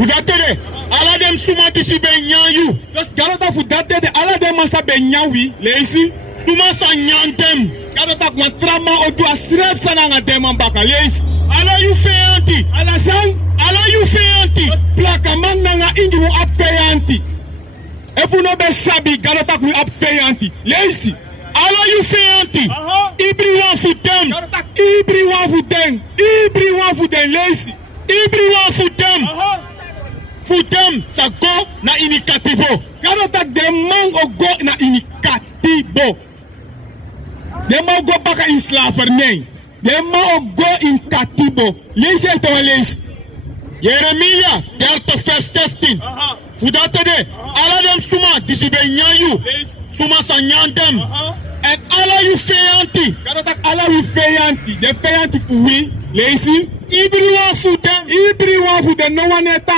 Fudatede, ala dem suma tisi be nyanyu. Just garota fudatede, ala dem masa be nyawi, leisi. Suma sa nyantem. Garota kwa trama otu astref sana nga dem baka, leisi. Ala you feyanti. Ala sang, ala you feyanti. Plaka mang na nga inji wo ap feyanti. Efu no be sabi, garota kwa ap feyanti, leisi. Ala you feyanti. Everyone for them. Everyone for them, leisi. Everyone for them. For them, sa go na inikatibo. Garota demang o go na inikatibo. Demang go baka in Slavernij. Demang o go in katibo. Leisi ito leisi. Jeremiah 30:16. Fudatede, ala dem suma tisi be nyanyu. Suma sa nyantem. And ala you feyanti. Garota ala you feyanti. De feyanti for we, leisi. Everyone for them. No one